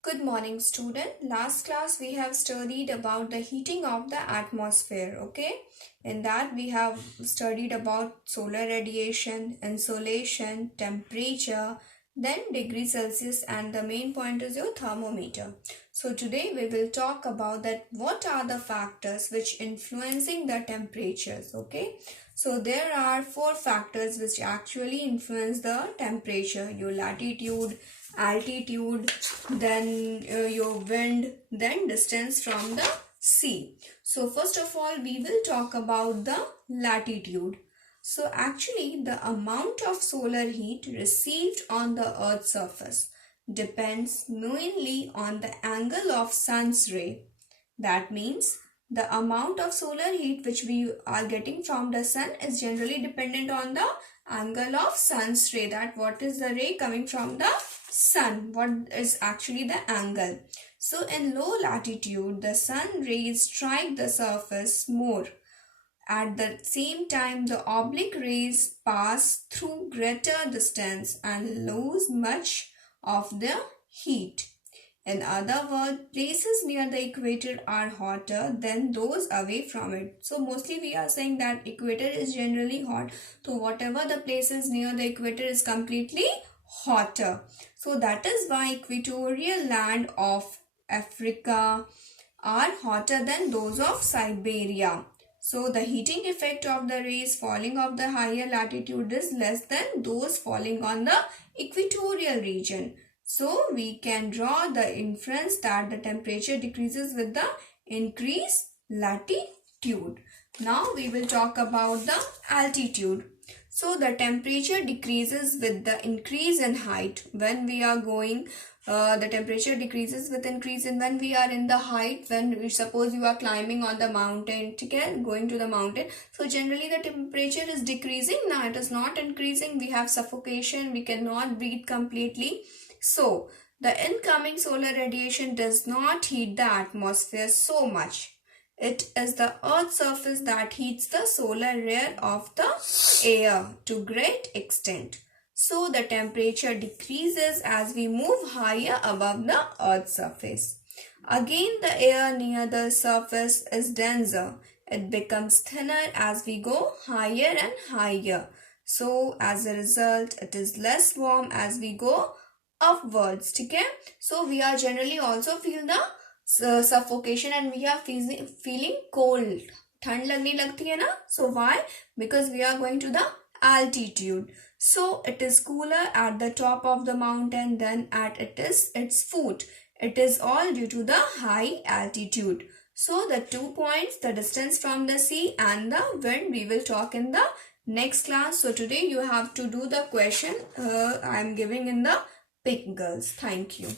Good morning, student. Last class we have studied about the heating of the atmosphere. Okay, in that we have studied about solar radiation, insolation, temperature, then degree Celsius, and the main point is your thermometer. So today we will talk about that what are the factors which influencing the temperatures. Okay, so there are four factors which actually influence the temperature: your latitude, altitude, then your wind, then distance from the sea. So first of all we will talk about the latitude. So actually the amount of solar heat received on the earth's surface depends mainly on the angle of sun's ray. That means the amount of solar heat which we are getting from the sun is generally dependent on the angle of sun's ray, that what is the ray coming from the sun, what is actually the angle. So in low latitude the sun rays strike the surface more. At the same time the oblique rays pass through greater distance and lose much of their heat. In other words, places near the equator are hotter than those away from it. So mostly we are saying that equator is generally hot. So whatever the places near the equator is completely hotter. So that is why equatorial land of Africa are hotter than those of Siberia. So the heating effect of the rays falling of the higher latitude is less than those falling on the equatorial region. So we can draw the inference that the temperature decreases with the increased latitude. Now we will talk about the altitude. So the temperature decreases with the increase in height. When we are going, the temperature decreases with increase in when we are in the height. When we suppose you are climbing on the mountain, okay, going to the mountain. So generally the temperature is decreasing. Now it is not increasing. We have suffocation. We cannot breathe completely. So, the incoming solar radiation does not heat the atmosphere so much. It is the Earth's surface that heats the solar air of the air to great extent. So, the temperature decreases as we move higher above the Earth's surface. Again, the air near the surface is denser. It becomes thinner as we go higher and higher. So, as a result, it is less warm as we go upwards. Okay, so we are generally also feel the suffocation and we are feeling cold. ठंड लगने लगती है ना. So why? Because we are going to the altitude. So it is cooler at the top of the mountain than at its foot. It is all due to the high altitude. So the 2 points, the distance from the sea and the wind, we will talk in the next class. So today you have to do the question I am giving in the Pick Girls. Thank you.